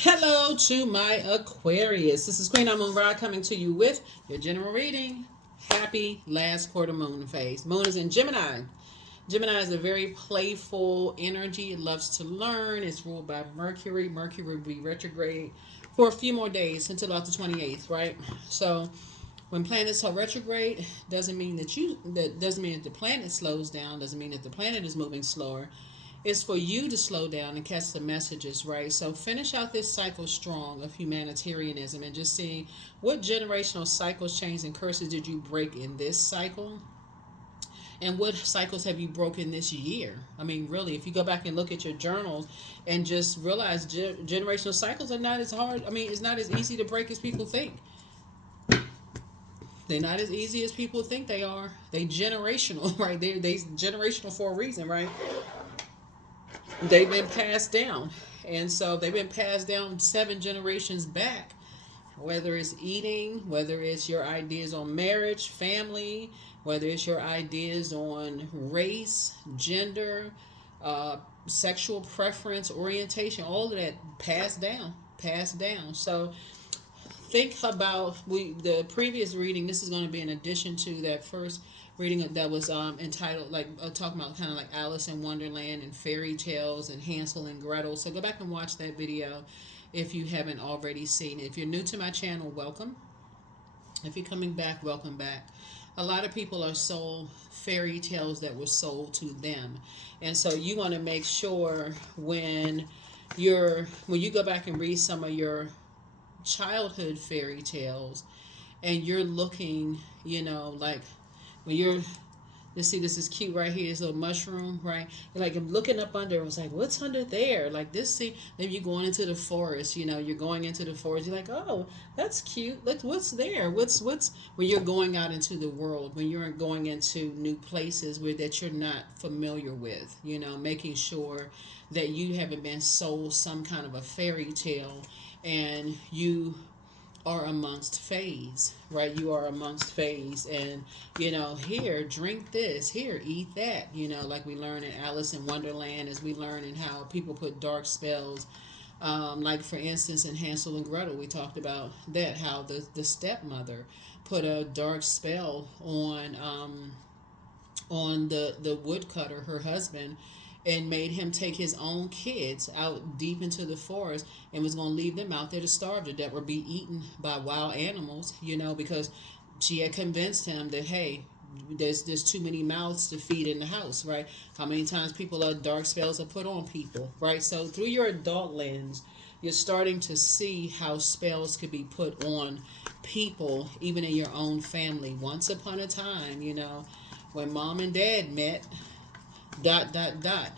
Hello to my Aquarius. This is Queen Amun Ra coming to you with your general reading. Happy last quarter moon phase. Moon is in Gemini. Gemini is a very playful energy. It loves to learn. It's ruled by Mercury. Mercury will be retrograde for a few more days until about the 28th, right? So when planets are retrograde, that doesn't mean that the planet slows down, doesn't mean that the planet is moving slower. It's for you to slow down and catch the messages, right? So finish out this cycle strong of humanitarianism and just see what generational cycles, chains, and curses did you break in this cycle, and what cycles have you broken this year. I mean, really, if you go back and look at your journals and just realize generational cycles are not as hard. I mean, it's not as easy to break as people think. They're not as easy as people think they are. They generational, right? They generational for a reason, right? They've been passed down. And so they've been passed down 7 generations back. Whether it's eating, whether it's your ideas on marriage, family, whether it's your ideas on race, gender, sexual preference, orientation, all of that passed down, passed down. So think about the previous reading. This is going to be in addition to that first reading that was entitled talking about kind of like Alice in Wonderland and fairy tales and Hansel and Gretel. So go back and watch that video if you haven't already seen it. If you're new to my channel, welcome. If you're coming back, welcome back. A lot of people are sold fairy tales that were sold to them, and so you want to make sure when you go back and read some of your childhood fairy tales and you're looking, like when you're, let's see, this is cute right here, this little mushroom, right? You're like, I'm looking up under, I was like, what's under there? Like this, see, maybe you're going into the forest, you're going into the forest, you're like, oh, that's cute. Like, what's there? What's, when you're going out into the world, when you're going into new places that you're not familiar with, making sure that you haven't been sold some kind of a fairy tale and you are amongst phase, right? You are amongst phase, and here, drink this, here, eat that, like we learn in Alice in Wonderland, as we learn in how people put dark spells, like for instance in Hansel and Gretel, we talked about that, how the stepmother put a dark spell on the woodcutter, her husband, and made him take his own kids out deep into the forest and was going to leave them out there to starve to death or be eaten by wild animals, because she had convinced him that, hey, there's too many mouths to feed in the house, right? How many times dark spells are put on people, right? So through your adult lens, you're starting to see how spells could be put on people, even in your own family. Once upon a time, when mom and dad met, dot dot dot.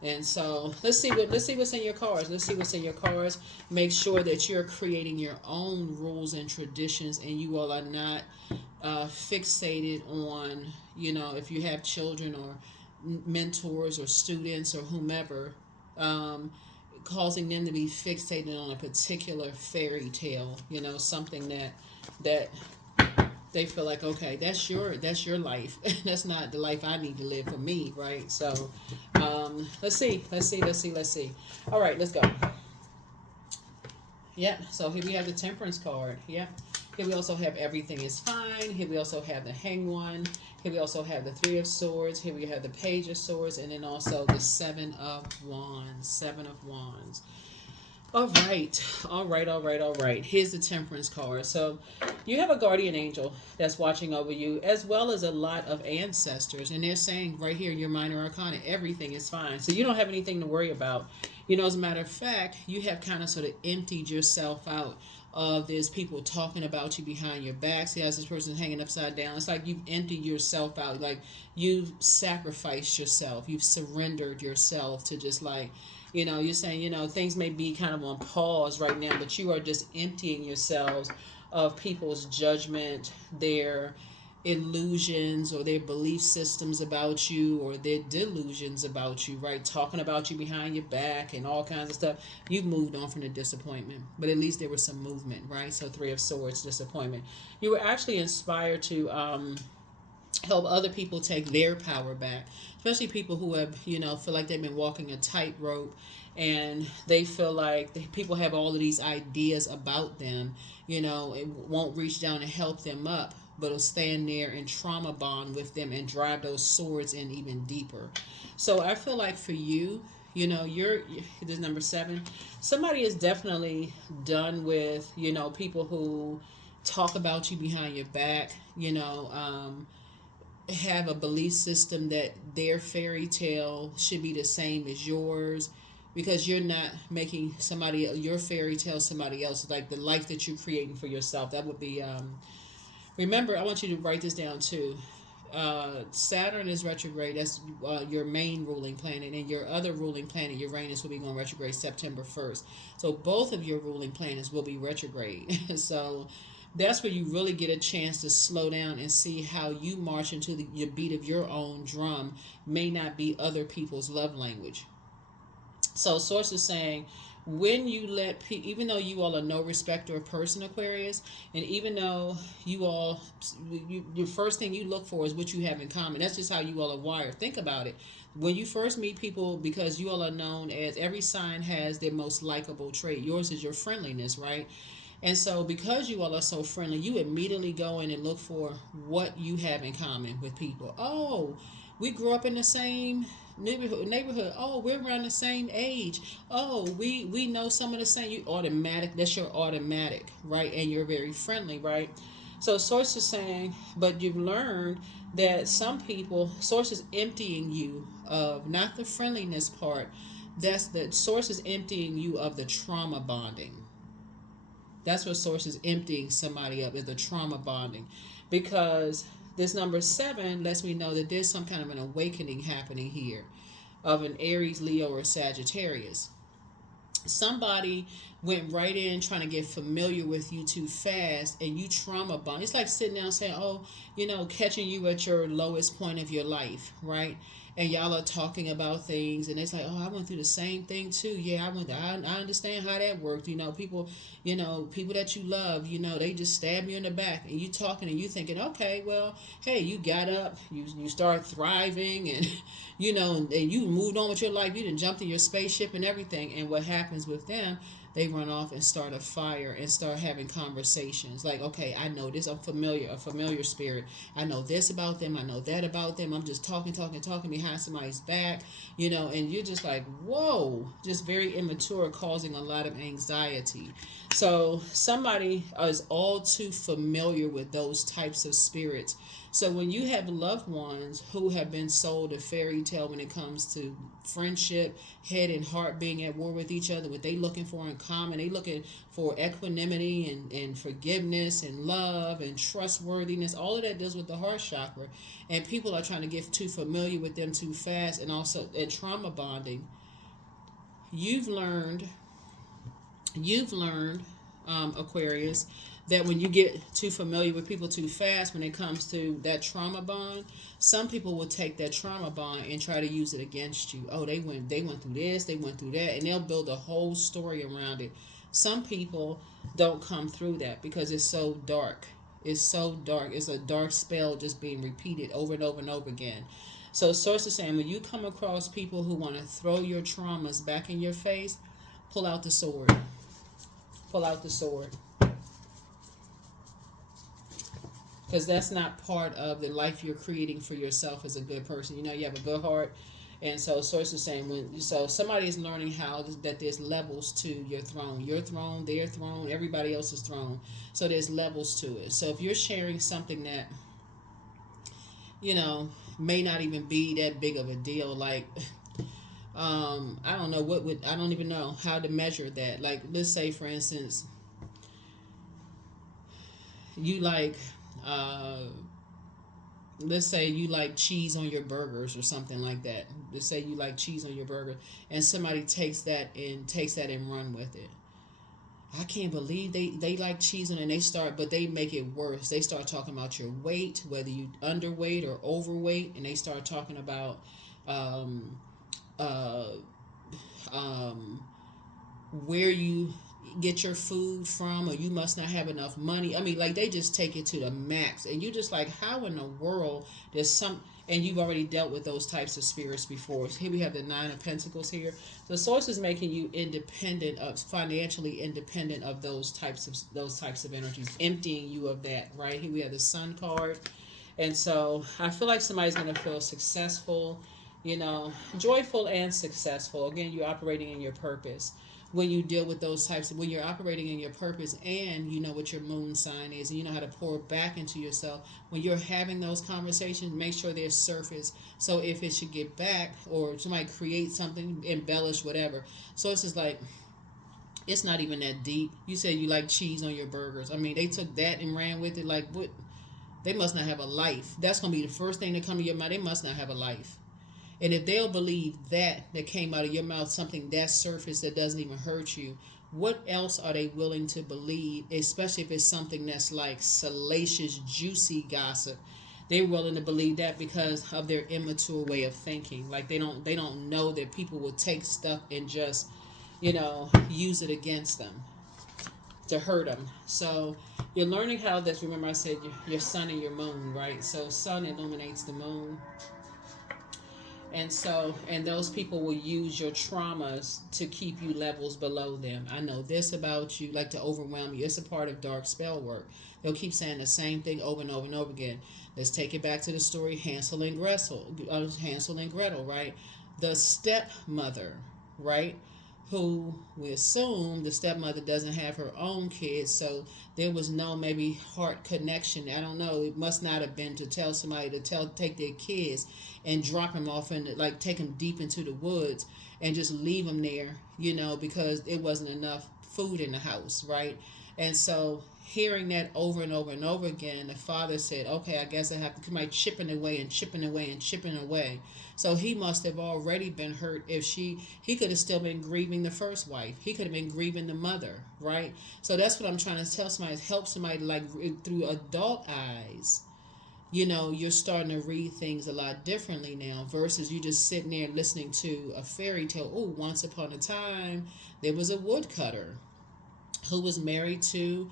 And so let's see what's in your cards. Let's see what's in your cards. Make sure that you're creating your own rules and traditions, and you all are not fixated on, if you have children or mentors or students or whomever, causing them to be fixated on a particular fairy tale. Something that they feel like, okay, that's your life. That's not the life I need to live for me, right? So let's see. All right, let's go. Yeah, so here we have the Temperance card. Yeah, here we also have Everything is Fine. Here we also have the Hanged One. Here we also have the Three of Swords. Here we have the Page of Swords, and then also the Seven of Wands. All right. Here's the Temperance card. So you have a guardian angel that's watching over you, as well as a lot of ancestors. And they're saying right here in your minor arcana, everything is fine. So you don't have anything to worry about. As a matter of fact, you have kind of sort of emptied yourself out of there's people talking about you behind your back. See, as this person's hanging upside down, it's like you've emptied yourself out. Like you've sacrificed yourself. You've surrendered yourself to just like, you're saying, things may be kind of on pause right now, but you are just emptying yourselves of people's judgment, their illusions or their belief systems about you or their delusions about you, right? Talking about you behind your back and all kinds of stuff. You've moved on from the disappointment, but at least there was some movement, right? So Three of Swords, disappointment. You were actually inspired to help other people take their power back, especially people who have, feel like they've been walking a tightrope and they feel like people have all of these ideas about them. It won't reach down and help them up, but it'll stand there and trauma bond with them and drive those swords in even deeper. So I feel like for you, you're this number 7. Somebody is definitely done with people who talk about you behind your back. Have a belief system that their fairy tale should be the same as yours, because you're not making your fairy tale somebody else, like the life that you're creating for yourself. That would be remember, I want you to write this down too. Saturn is retrograde. That's your main ruling planet, and your other ruling planet, Uranus, will be going retrograde September 1st. So both of your ruling planets will be retrograde. So that's where you really get a chance to slow down and see how you march into the beat of your own drum may not be other people's love language. So source is saying, when you let even though you all are no respecter of person, Aquarius, and even though your first thing you look for is what you have in common. That's just how you all are wired. Think about it. When you first meet people, because you all are known as, every sign has their most likable trait. Yours is your friendliness, right? And so because you all are so friendly, you immediately go in and look for what you have in common with people. Oh, we grew up in the same neighborhood. Oh, we're around the same age. Oh, we know some of the same. You automatic. That's your automatic, right? And you're very friendly, right? So source is saying, but you've learned that some people, source is emptying you of not the friendliness part. That's the source is emptying you of the trauma bonding. That's what source is emptying somebody up, is the trauma bonding. Because this number 7 lets me know that there's some kind of an awakening happening here of an Aries, Leo, or Sagittarius. Somebody went right in trying to get familiar with you too fast, and you trauma bond. It's like sitting down saying, oh, catching you at your lowest point of your life, right? And y'all are talking about things, and it's like, oh, I went through the same thing too. Yeah, I understand how that worked. People that you love, they just stab you in the back, and you talking and you thinking, okay, well, hey, you got up, you start thriving, and and you moved on with your life. You didn't jump in your spaceship and everything. And what happens with them? They run off and start a fire and start having conversations like, okay, I know this, I'm familiar, a familiar spirit. I know this about them, I know that about them. I'm just talking behind somebody's back, and you're just like, whoa, just very immature, causing a lot of anxiety. So somebody is all too familiar with those types of spirits. So when you have loved ones who have been sold a fairy tale when it comes to friendship, head and heart being at war with each other, what they looking for in common, they looking for equanimity and forgiveness and love and trustworthiness. All of that deals with the heart chakra. And people are trying to get too familiar with them too fast, and also at trauma bonding. You've learned, Aquarius, that when you get too familiar with people too fast, when it comes to that trauma bond, some people will take that trauma bond and try to use it against you. Oh, they went through this, they went through that, and they'll build a whole story around it. Some people don't come through that because it's so dark. It's so dark. It's a dark spell just being repeated over and over and over again. So source is saying, when you come across people who want to throw your traumas back in your face, pull out the sword. Pull out the sword. Because that's not part of the life you're creating for yourself as a good person. You have a good heart. And so source is saying, so somebody is learning how that there's levels to your throne, their throne, everybody else's throne. So there's levels to it. So if you're sharing something that, may not even be that big of a deal, like, I don't know I don't even know how to measure that. Like, let's say, for instance, you like, let's say you like cheese on your burgers or something like that. Let's say you like cheese on your burger, and somebody takes that and run with it. I can't believe they like cheese on it, and but they make it worse. They start talking about your weight, whether you underweight or overweight, and they start talking about where you get your food from, or you must not have enough money. I mean, like, they just take it to the max, and you just like, how in the world does and you've already dealt with those types of spirits before. So here we have the Nine of Pentacles here. The source is making you independent of, financially independent of those types of energies, emptying you of that. Right here we have the Sun card, and so I feel like somebody's going to feel successful, joyful and successful. Again, you're operating in your purpose when you deal with those types of, when you're operating in your purpose, and you know what your moon sign is, and you know how to pour back into yourself. When you're having those conversations, make sure they're surface. So if it should get back, or somebody create something, embellish, whatever. So it's just like, it's not even that deep. You said you like cheese on your burgers. I mean, they took that and ran with it. Like, what? They must not have a life. That's going to be the first thing that come to your mind. They must not have a life. And if they'll believe that came out of your mouth, something that surface that doesn't even hurt you, what else are they willing to believe, especially if it's something that's like salacious, juicy gossip? They're willing to believe that because of their immature way of thinking. Like they don't know that people will take stuff and just, use it against them to hurt them. So you're learning how this, remember I said your sun and your moon, right? So sun illuminates the moon. And so, and those people will use your traumas to keep you levels below them. I know this about you, like to overwhelm you. It's a part of dark spell work. They'll keep saying the same thing over and over and over again. Let's take it back to the story Hansel and Gretel, right? The stepmother, right? Who we assume the stepmother doesn't have her own kids, so there was no maybe heart connection. I don't know. It must not have been to tell somebody to take their kids and drop them off and like take them deep into the woods and just leave them there, because it wasn't enough food in the house, right? And so hearing that over and over and over again, the father said, okay, I guess I have to come by chipping away and chipping away and chipping away. So he must have already been hurt. If he could have still been grieving the first wife. He could have been grieving the mother, right? So that's what I'm trying to tell somebody, help somebody like through adult eyes. You're starting to read things a lot differently now versus you just sitting there listening to a fairy tale. Oh, once upon a time, there was a woodcutter who was married to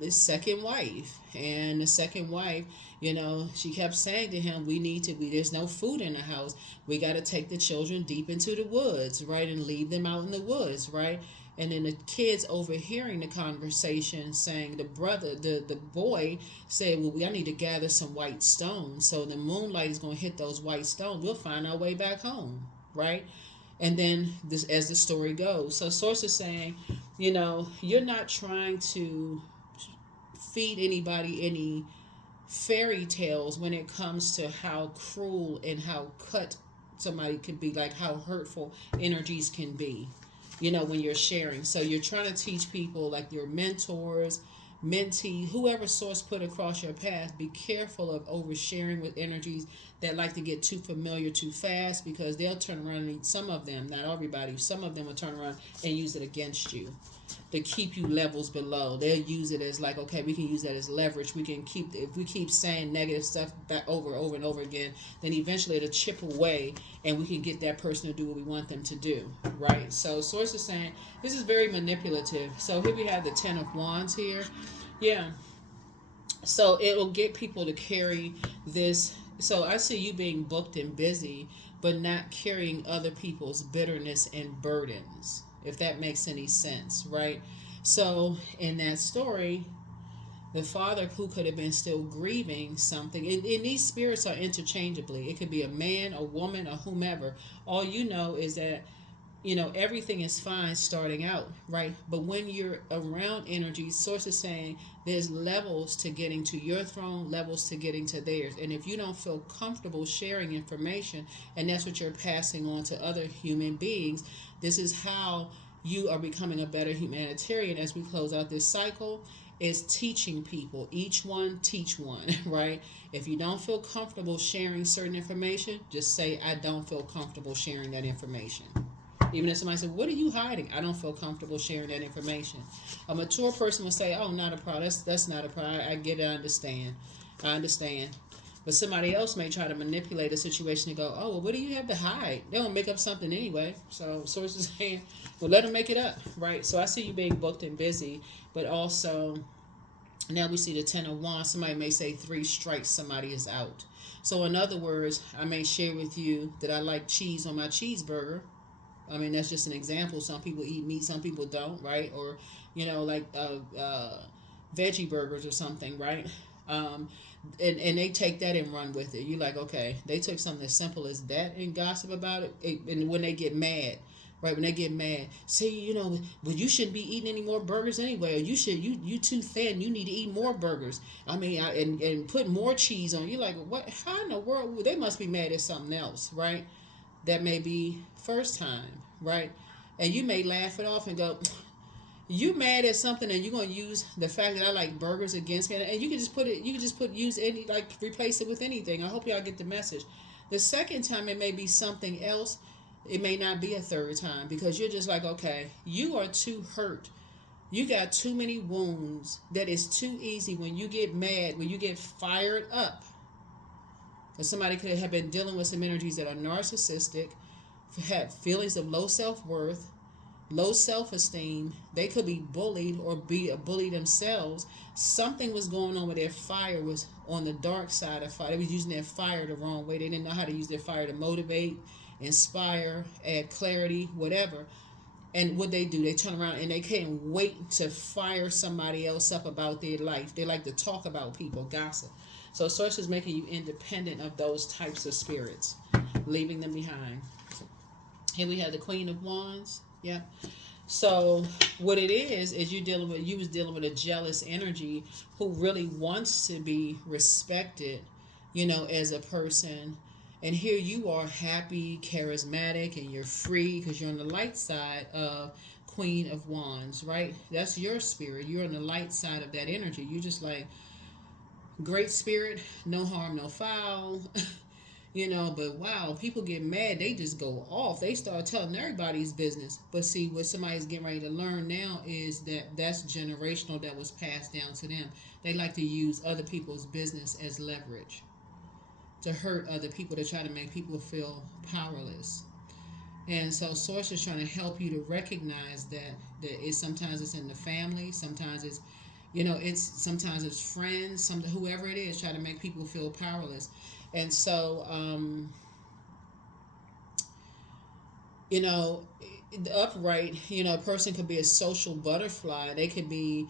his second wife. And the second wife, she kept saying to him, there's no food in the house. We got to take the children deep into the woods, right? And leave them out in the woods, right? And then the kids overhearing the conversation saying, the boy said, well, I need to gather some white stones. So the moonlight is going to hit those white stones. We'll find our way back home, right? And then this, as the story goes. So source is saying, you're not trying to feed anybody any fairy tales when it comes to how cruel and how cut somebody can be, like how hurtful energies can be, when you're sharing. So you're trying to teach people, like your mentors, mentee, whoever source put across your path, be careful of oversharing with energies that like to get too familiar too fast, because they'll turn around and some of them, not everybody, some of them will turn around and use it against you to keep you levels below. They'll use it as like, okay, we can use that as leverage. We can if we keep saying negative stuff back over and over again, then eventually it'll chip away and we can get that person to do what we want them to do, right? So source is saying this is very manipulative. So here we have the 10 of Wands here. Yeah. So it will get people to carry this. So I see you being booked and busy, but not carrying other people's bitterness and burdens, if that makes any sense, right? So in that story, the father who could have been still grieving something, and these spirits are interchangeably. It could be a man, a woman, or whomever. All you know is that, everything is fine starting out, right? But when you're around energy, source is saying there's levels to getting to your throne, levels to getting to theirs. And if you don't feel comfortable sharing information, and that's what you're passing on to other human beings, this is how you are becoming a better humanitarian as we close out this cycle, is teaching people. Each one teach one, right? If you don't feel comfortable sharing certain information, just say, I don't feel comfortable sharing that information. Even if somebody said, what are you hiding? I don't feel comfortable sharing that information. A mature person will say, oh, not a problem. That's not a problem. I get it. I understand. But somebody else may try to manipulate a situation and go, oh, well, what do you have to hide? They'll make up something anyway. So sources saying, well, let them make it up, right? So I see you being booked and busy, but also Now we see the Ten of Wands. Somebody may say 3 strikes, somebody is out. So in other words, I may share with you that I like cheese on my cheeseburger. I mean, that's just an example. Some people eat meat, some people don't, right? Or, like veggie burgers or something, right? Um, and they take that and run with it. You're like, okay, they took something as simple as that and gossip about it. And when they get mad, right? When they get mad, say, but you shouldn't be eating any more burgers anyway. Or you too thin. You need to eat more burgers. I mean, and put more cheese on. You're like, what? How in the world? They must be mad at something else, right? That may be first time, right? And you may laugh it off and go, you mad at something, and you're gonna use the fact that I like burgers against me, and you can just put it. You can just use any, like, replace it with anything. I hope y'all get the message. The second time it may be something else. It may not be a third time, because you're just like, okay, you are too hurt. You got too many wounds. That is too easy when you get mad, when you get fired up. And somebody could have been dealing with some energies that are narcissistic, have feelings of low self-worth, low self-esteem. They could be bullied or be a bully themselves. Something was going on with their fire, was on the dark side of fire. They was using their fire the wrong way. They didn't know how to use their fire to motivate, inspire, add clarity, whatever. And what they do, they turn around and they can't wait to fire somebody else up about their life. They like to talk about people, gossip. So Source is making you independent of those types of spirits, leaving them behind. Here we have the Queen of Wands. Yeah. So what it is you was dealing with a jealous energy who really wants to be respected, as a person. And here you are, happy, charismatic, and you're free because you're on the light side of Queen of Wands, right? That's your spirit. You're on the light side of that energy. You're just like, great spirit, no harm, no foul. But wow, people get mad. They just go off. They start telling everybody's business. But see, what somebody's getting ready to learn now is that that's generational, that was passed down to them. They like to use other people's business as leverage to hurt other people, to try to make people feel powerless. And so Source is trying to help you to recognize that sometimes it's in the family, sometimes it's sometimes it's friends, whoever it is, try to make people feel powerless. And so the upright, a person could be a social butterfly. They could be,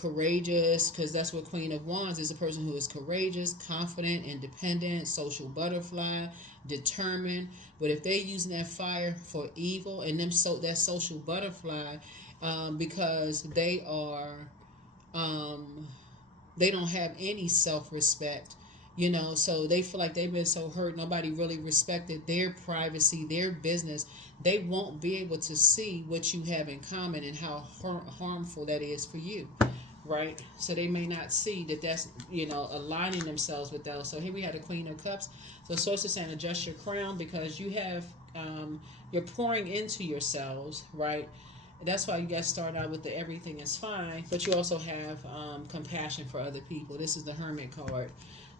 courageous, because that's what Queen of Wands is, a person who is courageous, confident, independent, social butterfly, determined. But if they're using that fire for evil, and that social butterfly, because they are, they don't have any self-respect, so they feel like they've been so hurt, nobody really respected their privacy, their business. They won't be able to see what you have in common and how harmful that is for you, right? So they may not see that's aligning themselves with those. So here we have the Queen of Cups. So Source is saying adjust your crown, because you have you're pouring into yourselves, right? That's why you guys start out with the everything is fine, but you also have compassion for other people. This is the Hermit card.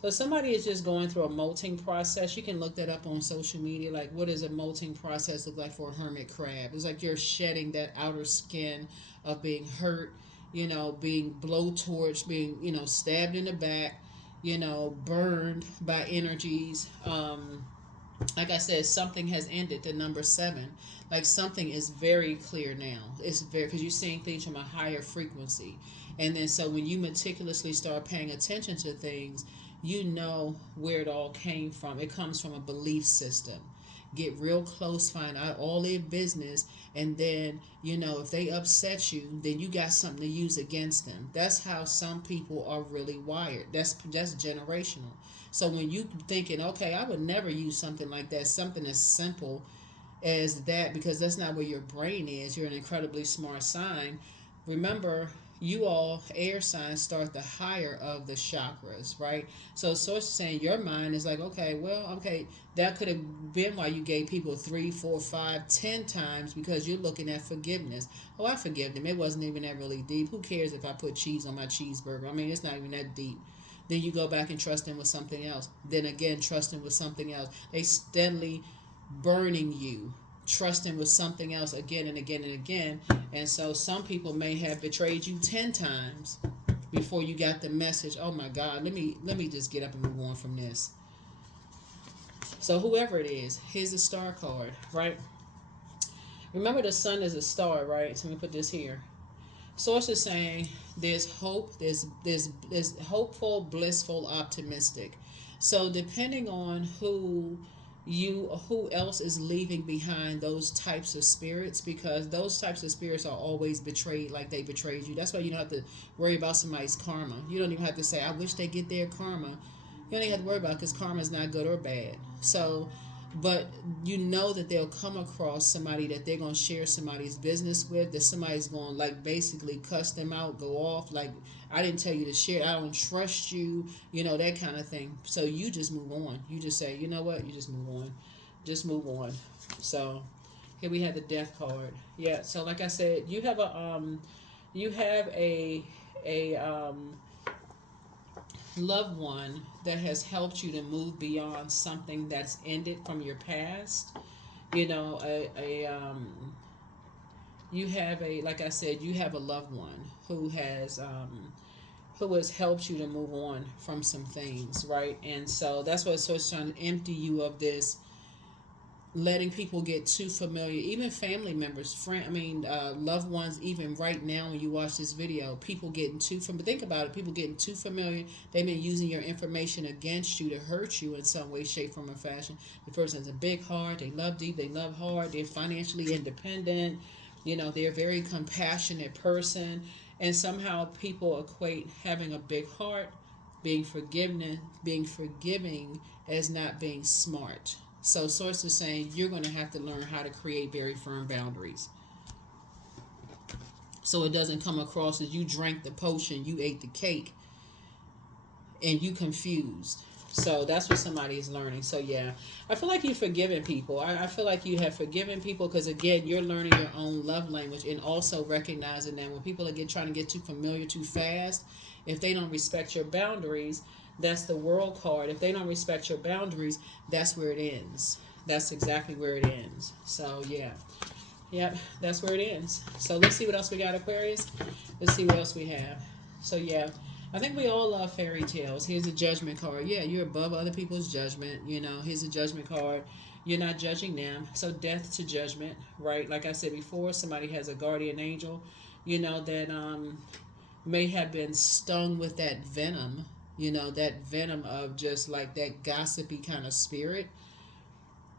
So somebody is just going through a molting process. You can look that up on social media. Like, what does a molting process look like for a hermit crab? It's like you're shedding that outer skin of being hurt, being blowtorched, being, stabbed in the back, burned by energies. Like I said, something has ended, the number 7. Like, something is very clear now. It's very, because you're seeing things from a higher frequency. And then so when you meticulously start paying attention to things, you know where it all came from. It comes from a belief system. Get real close, find out all their business, and then, if they upset you, then you got something to use against them. That's how some people are really wired. That's generational. So when you thinking, okay, I would never use something like that, something as simple as that, because that's not where your brain is. You're an incredibly smart sign. Remember, you all air signs start the higher of the chakras, right? So Source is saying your mind is like, okay, that could have been why you gave people 3, 4, 5, 10 times, because you're looking at forgiveness. Oh, I forgive them. It wasn't even that really deep. Who cares if I put cheese on my cheeseburger? I mean, it's not even that deep. Then you go back and trust them with something else. Then again, trust them with something else. They steadily burning you, trusting with something else again and again and again. And so some people may have betrayed you 10 times, before you got the message. Oh my God, let me just get up and move on from this. So whoever it is, here's the star card, right? Remember the sun is a star, right? So let me put this here. Source is saying there's hope, there's hopeful, blissful, optimistic. So depending on who else is leaving behind those types of spirits, because those types of spirits are always betrayed like they betrayed you. That's why you don't have to worry about somebody's karma. You don't even have to say, I wish they get their karma. You don't even have to worry about it, because karma is not good or bad. So, but you know that they'll come across somebody that they're going to share somebody's business with, that somebody's going to like basically cuss them out, go off like, I didn't tell you to share, I don't trust you, you know, that kind of thing. So you just move on. You just say, you know what, you just move on. Just move on. So here we have the death card. Yeah, so like I said, you have a loved one that has helped you to move beyond something that's ended from your past. You know, you have like I said, you have a loved one who has helped you to move on from some things, right? And so that's what it's trying to empty you of this, letting people get too familiar, even family members, loved ones. Even right now, when you watch this video, people getting too familiar. Think about it: people getting too familiar. They've been using your information against you to hurt you in some way, shape, form, or fashion. The person has a big heart. They love deep. They love hard. They're financially independent. You know, they're a very compassionate person, and somehow people equate having a big heart, being forgiving, as not being smart. So source is saying you're going to have to learn how to create very firm boundaries, so it doesn't come across as you drank the potion, you ate the cake, and you confused. So that's what somebody is learning. So yeah, I feel like you've forgiven people. I feel like you have forgiven people, because again, you're learning your own love language, and also recognizing that when people are trying to get too familiar too fast, if they don't respect your boundaries, that's the world card. If they don't respect your boundaries, that's where it ends. That's exactly where it ends. So yeah. Yep, that's where it ends. So let's see what else we got, Aquarius. Let's see what else we have. So yeah, I think we all love fairy tales. Here's a judgment card. Yeah, you're above other people's judgment. You know, here's a judgment card. You're not judging them. So death to judgment, right? Like I said before, somebody has a guardian angel, you know, that may have been stung with that venom, you know, that venom of just like that gossipy kind of spirit,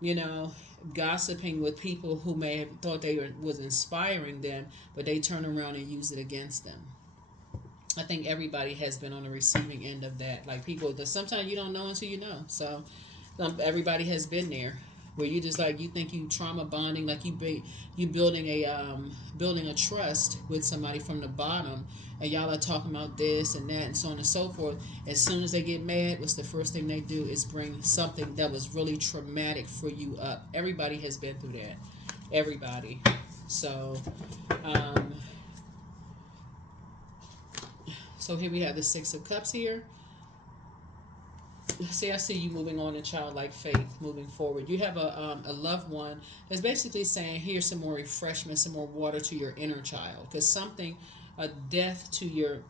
you know, gossiping with people who may have thought was inspiring them, but they turn around and use it against them. I think everybody has been on the receiving end of that. Like people that sometimes you don't know until you know. So everybody has been there, where you just like, you think you trauma bonding, like you building a trust with somebody from the bottom, and y'all are talking about this and that and so on and so forth. As soon as they get mad, what's the first thing they do is bring something that was really traumatic for you up. Everybody has been through that. Everybody. So so here we have the Six of Cups here. See, I see you moving on in childlike faith, moving forward. You have a loved one that's basically saying, here's some more refreshment, some more water to your inner child. Because a death to your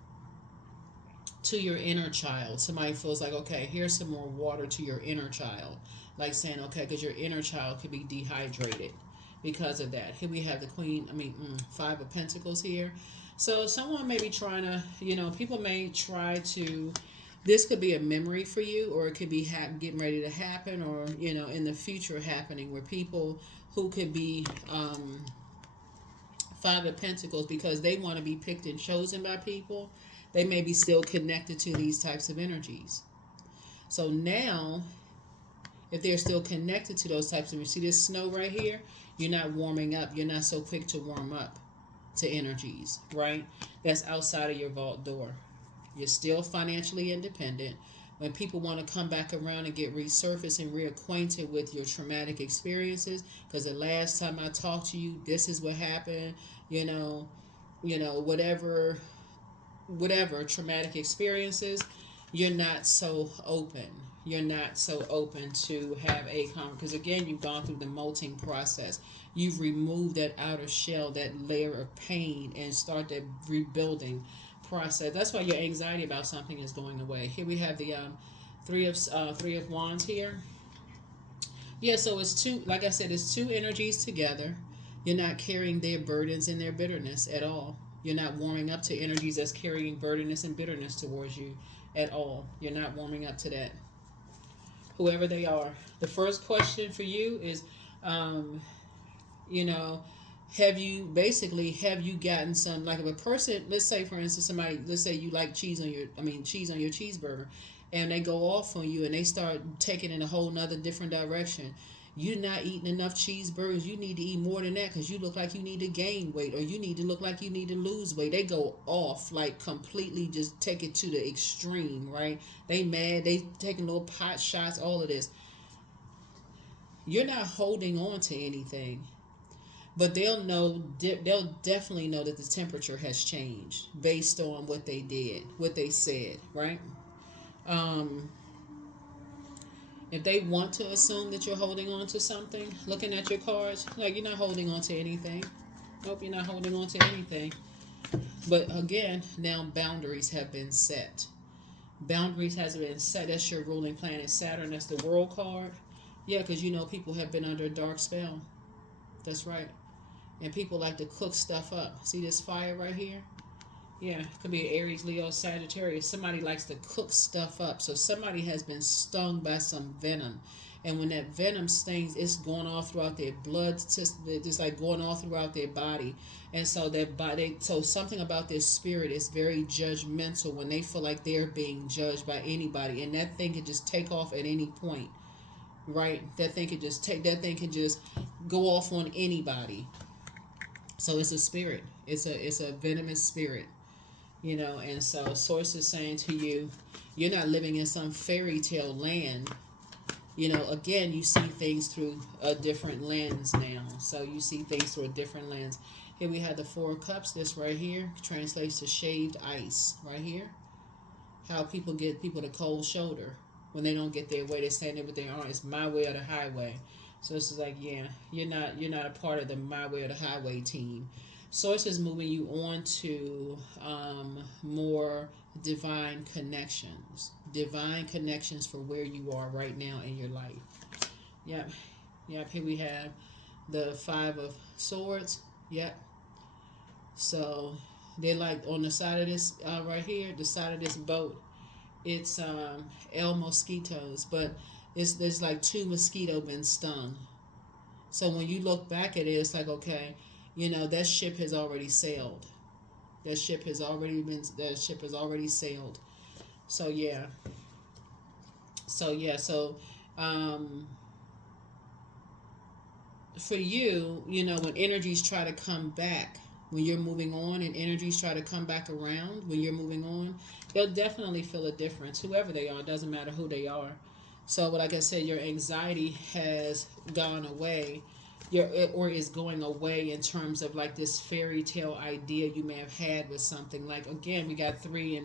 inner child. Somebody feels like, okay, here's some more water to your inner child. Like saying, okay, because your inner child could be dehydrated because of that. Here we have the Five of Pentacles here. So someone may be trying to, people may try to, this could be a memory for you, or it could be getting ready to happen, or, in the future happening, where people who could be Five of Pentacles, because they want to be picked and chosen by people, they may be still connected to these types of energies. So now, if they're still connected to those types of energies, see this snow right here? You're not warming up. You're not so quick to warm up to energies, right? That's outside of your vault door. You're still financially independent. When people want to come back around and get resurfaced and reacquainted with your traumatic experiences, because the last time I talked to you, this is what happened, whatever traumatic experiences, you're not so open. You're not so open to have a conversation, because again, you've gone through the molting process. You've removed that outer shell, that layer of pain, and start that rebuilding process. That's why your anxiety about something is going away. Here we have the three of wands here. Yeah, so it's two, like I said, it's two energies together. You're not carrying their burdens and their bitterness at all. You're not warming up to energies that's carrying burdenness and bitterness towards you at all. You're not warming up to that. Whoever they are. The first question for you is, you know, have you gotten some, like if a person, let's say for instance somebody, let's say you like cheese on your cheeseburger, and they go off on you and they start taking in a whole nother different direction. You're not eating enough cheeseburgers. You need to eat more than that because you look like you need to gain weight, or you need to look like you need to lose weight. They go off, like completely just take it to the extreme, right? They mad, they taking little pot shots, all of this. You're not holding on to anything. But they'll definitely know that the temperature has changed based on what they did, what they said, right? If they want to assume that you're holding on to something, looking at your cards, like you're not holding on to anything. Nope, you're not holding on to anything. But again, now boundaries have been set. Boundaries has been set. That's your ruling planet Saturn. That's the world card. Yeah, because you know people have been under a dark spell. That's right. And people like to cook stuff up. See this fire right here? Yeah, it could be Aries, Leo, Sagittarius. Somebody likes to cook stuff up. So somebody has been stung by some venom. And when that venom stings, it's going all throughout their blood, just like going all throughout their body. And so so something about their spirit is very judgmental when they feel like they're being judged by anybody. And that thing can just take off at any point. Right? That thing can just go off on anybody. So it's a spirit. It's a venomous spirit. You know, and so Source is saying to you, you're not living in some fairy tale land. You know, again, you see things through a different lens now. So you see things through a different lens. Here we have the Four of Cups. This right here translates to shaved ice. Right here. How people get the cold shoulder when they don't get their way. They stand there with their arm. It's my way or the highway. So this is like, yeah, you're not a part of the my way or the highway team. Source is moving you on to more divine connections for where you are right now in your life. Yep. Here we have the Five of Swords. Yep. So they're like on the side of this right here, the side of this boat. It's El Mosquitos, but there's like two mosquito been stung. So when you look back at it, it's like, okay, you know, that ship has already sailed. That ship has already sailed. So yeah. For you, you know, when energies try to come back, when you're moving on and energies try to come back around when you're moving on, they'll definitely feel a difference. Whoever they are, it doesn't matter who they are. So like I said, your anxiety has gone away. Or is going away in terms of like this fairy tale idea you may have had with something. Like again, we got 3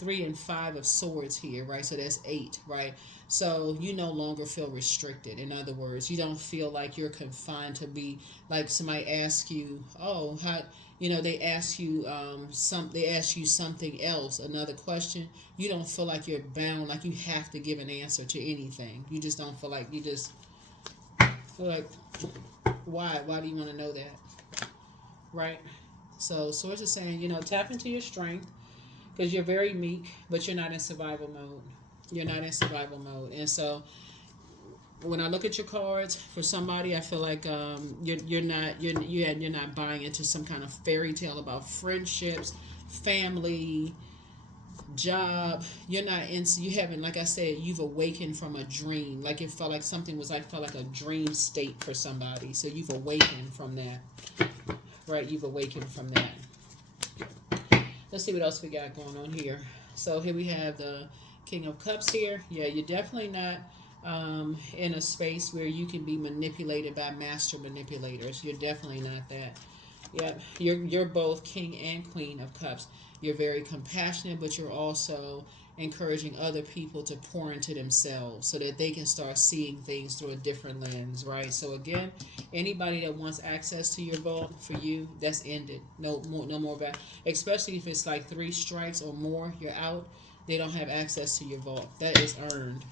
and 5 of swords here, right? So that's 8, right? So you no longer feel restricted. In other words, you don't feel like you're confined to be like somebody asks you, oh, how, you know, they ask you something else, another question. You don't feel like you're bound, like you have to give an answer to anything. You just don't feel like, you just feel like, why do you want to know that, right? So Source is saying, you know, tap into your strength because you're very meek, but you're not in survival mode. And so when I look at your cards for somebody, I feel like you're not buying into some kind of fairy tale about friendships, family, job. You haven't, like I said, you've awakened from a dream. Like it felt like something felt like a dream state for somebody. So you've awakened from that, right? You've awakened from that. Let's see what else we got going on here. So here we have the King of Cups here. Yeah, you're definitely not in a space where you can be manipulated by master manipulators. You're definitely not that. Yep, you're both King and Queen of Cups. You're very compassionate, but you're also, encouraging other people to pour into themselves so that they can start seeing things through a different lens, right? So again, anybody that wants access to your vault, for you, that's ended. No more back. Especially if it's like 3 strikes or more, you're out. They don't have access to your vault. That is earned.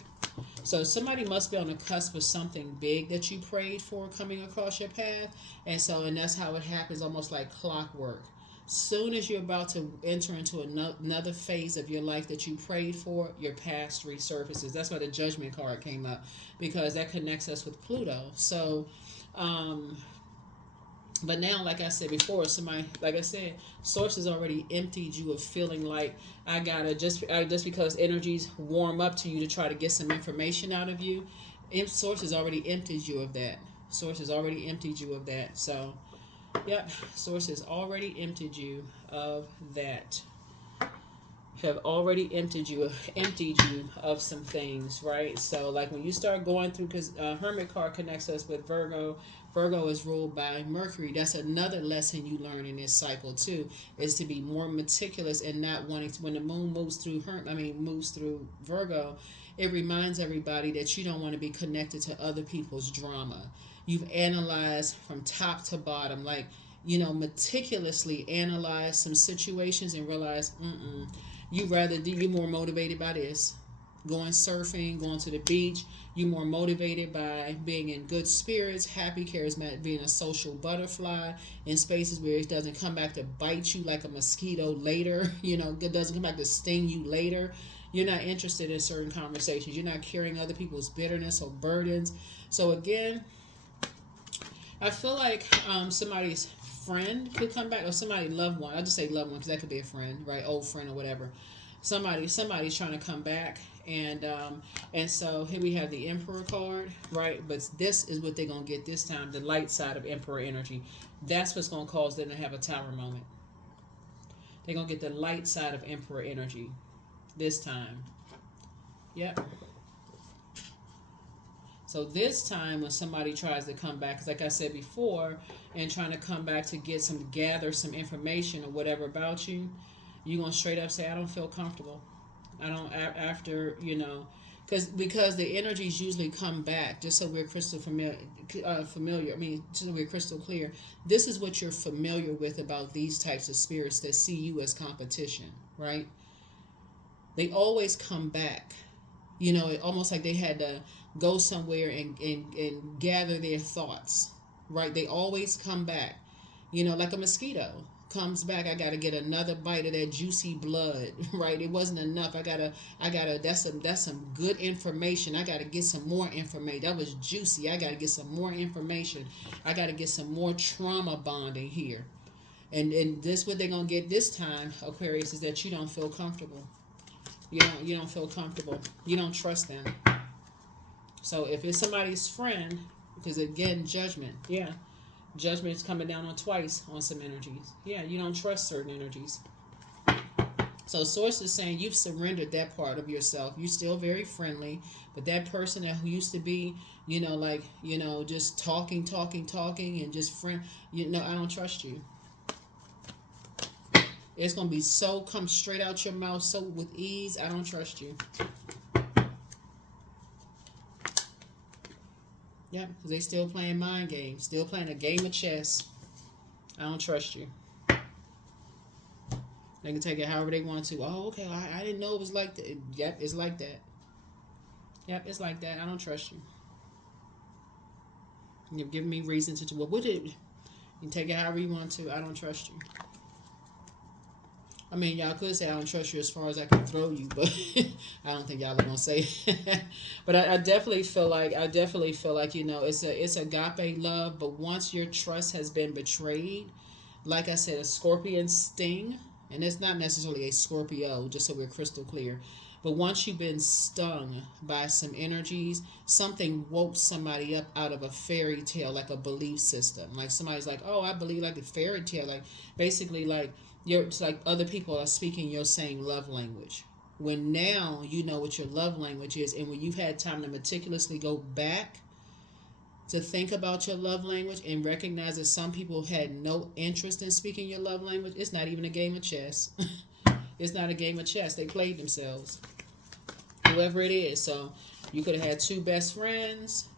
So somebody must be on the cusp of something big that you prayed for coming across your path. And that's how it happens, almost like clockwork. Soon as you're about to enter into another phase of your life that you prayed for, your past resurfaces. That's why the Judgment card came up, because that connects us with Pluto. So, but now, like I said before, Source has already emptied you of feeling like I gotta just because energies warm up to you to try to get some information out of you. Source has already emptied you of that. Source has already emptied you of that. So, yep, Source has already emptied you of that. Have already emptied you of some things, right? So like when you start going through, because Hermit card connects us with Virgo. Virgo is ruled by Mercury. That's another lesson you learn in this cycle too, is to be more meticulous and not wanting to, when the moon moves through moves through Virgo, it reminds everybody that you don't want to be connected to other people's drama. You've analyzed from top to bottom, like, meticulously analyze some situations and realize, you're more motivated by this. Going surfing, going to the beach, you're more motivated by being in good spirits, happy, charismatic, being a social butterfly in spaces where it doesn't come back to bite you like a mosquito later, it doesn't come back to sting you later. You're not interested in certain conversations. You're not carrying other people's bitterness or burdens. So again, I feel like somebody's friend could come back, or somebody loved one. I just say loved one because that could be a friend, right? Old friend or whatever. Somebody's trying to come back, and so here we have the Emperor card, right? But this is what they're gonna get this time: the light side of Emperor energy. That's what's gonna cause them to have a tower moment. They're gonna get the light side of Emperor energy this time. Yep. So this time when somebody tries to come back, because like I said before, and trying to come back to gather some information or whatever about you, you're going to straight up say, I don't feel comfortable. I don't, because the energies usually come back, just so we're crystal familiar, just so we're crystal clear. This is what you're familiar with about these types of spirits that see you as competition, right? They always come back. Almost like they had to go somewhere and gather their thoughts, right? They always come back, like a mosquito comes back. I got to get another bite of that juicy blood, right? It wasn't enough. That's some good information. I got to get some more information. That was juicy. I got to get some more information. I got to get some more trauma bonding here. And this, what they're going to get this time, Aquarius, is that you don't feel comfortable. You don't feel comfortable. You don't trust them. So if it's somebody's friend, because again, judgment. Yeah. Judgment is coming down on twice on some energies. Yeah, you don't trust certain energies. So Source is saying you've surrendered that part of yourself. You're still very friendly, but that person that who used to be, just talking and just friend, I don't trust you. It's going to be come straight out your mouth so with ease. I don't trust you. Yeah, because they still playing mind games. Still playing a game of chess. I don't trust you. They can take it however they want to. Oh, okay. I didn't know it was like that. Yep, it's like that. Yep, it's like that. I don't trust you. You've given me reason to do. Well, what did... You can take it however you want to. I don't trust you. I mean, y'all could say I don't trust you as far as I can throw you, but I don't think y'all are gonna say it. But I definitely feel like it's agape love. But once your trust has been betrayed, like I said, a scorpion sting, and it's not necessarily a Scorpio, just so we're crystal clear. But once you've been stung by some energies, something woke somebody up out of a fairy tale, like a belief system. Like somebody's like, oh, I believe like a fairy tale, like basically like. It's like other people are speaking your same love language. When now you know what your love language is, and when you've had time to meticulously go back to think about your love language and recognize that some people had no interest in speaking your love language, it's not even a game of chess. It's not a game of chess. They played themselves. whoever it is. So you could have had two best friends.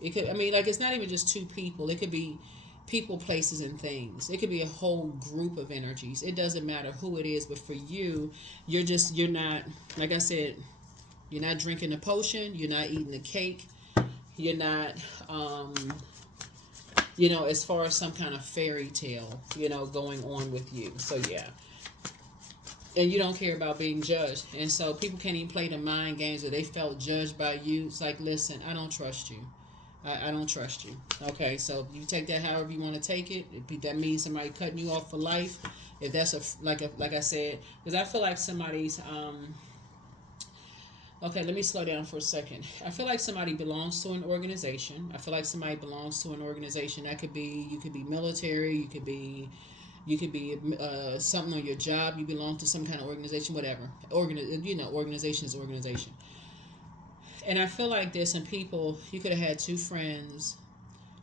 It could, I mean, like, it's not even just two people. It could be people, places, and things. It could be a whole group of energies. It doesn't matter who it is, but for you, you're not, like I said, you're not drinking the potion, you're not eating the cake, you're not, as far as some kind of fairy tale, going on with you. So yeah. And you don't care about being judged. And so people can't even play the mind games where they felt judged by you. It's like, listen, I don't trust you. I don't trust you. Okay, so you take that however you want to take it. That means somebody cutting you off for life. If that's like I said, because I feel like somebody's okay, let me slow down for a second. I feel like somebody belongs to an organization. I feel like somebody belongs to an organization. That could be, you could be military, you could be something on your job. You belong to some kind of organization, whatever. Organization is organization. And I feel like there's some people, you could have had two friends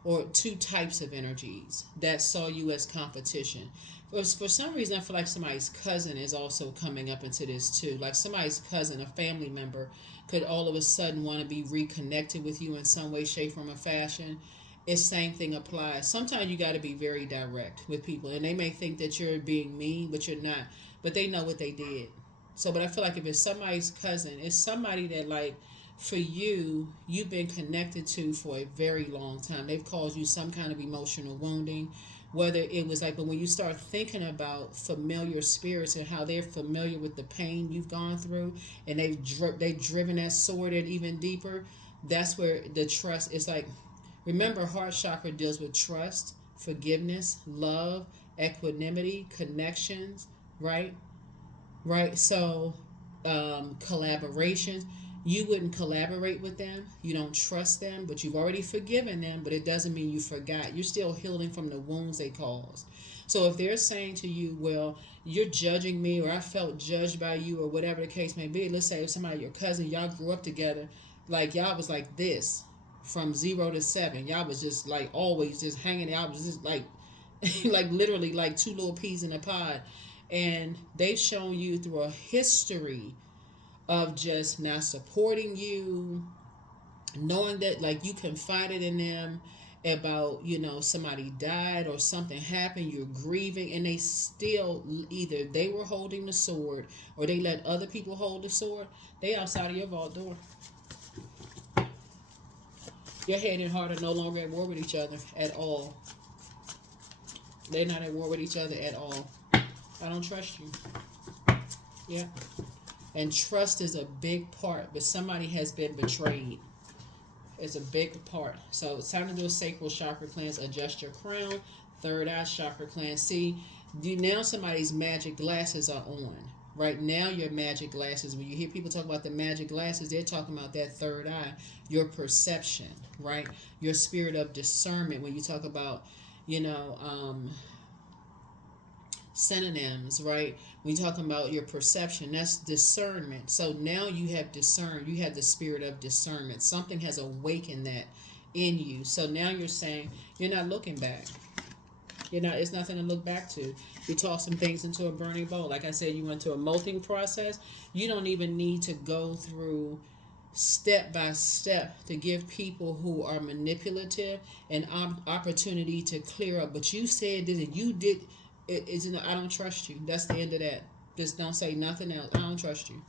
or two types of energies that saw you as competition. For some reason, I feel like somebody's cousin is also coming up into this too. Like somebody's cousin, a family member, could all of a sudden want to be reconnected with you in some way, shape, form, or fashion. It's same thing applies. Sometimes you got to be very direct with people, and they may think that you're being mean, but you're not. But they know what they did. So, but I feel like if it's somebody's cousin, it's somebody that, like, for you, you've been connected to for a very long time. They've caused you some kind of emotional wounding, whether it was like, but when you start thinking about familiar spirits and how they're familiar with the pain you've gone through, and they've driven that sword in even deeper, that's where the trust is like, remember, heart chakra deals with trust, forgiveness, love, equanimity, connections, right? Right? So, collaborations. You wouldn't collaborate with them. You don't trust them, but you've already forgiven them, but it doesn't mean you forgot. You're still healing from the wounds they caused. So if they're saying to you, well, you're judging me, or I felt judged by you, or whatever the case may be, let's say if somebody, your cousin, y'all grew up together, like y'all was like this from 0 to 7. Y'all was just like always just hanging out. Was just like, like literally like two little peas in a pod. And they've shown you through a history of just not supporting you, knowing that like you confided in them about, somebody died or something happened, you're grieving, and they still, either they were holding the sword or they let other people hold the sword. They outside of your vault door. Your head and heart are no longer at war with each other at all. They're not at war with each other at all. I don't trust you. Yeah. And trust is a big part, but somebody has been betrayed. It's a big part. So it's time to do a sacral chakra cleanse. Adjust your crown. Third eye chakra cleanse. See, now somebody's magic glasses are on. Right now, your magic glasses, when you hear people talk about the magic glasses, they're talking about that third eye, your perception, right? Your spirit of discernment. When you talk about, synonyms, right? When you're talking about your perception, that's discernment. So now you have discerned, you have the spirit of discernment. Something has awakened that in you. So now you're saying you're not looking back. It's nothing to look back to. You toss some things into a burning bowl. Like I said, you went to a molting process. You don't even need to go through step by step to give people who are manipulative an opportunity to clear up. But you said this and you did. I don't trust you. That's the end of that. Just don't say nothing else. I don't trust you.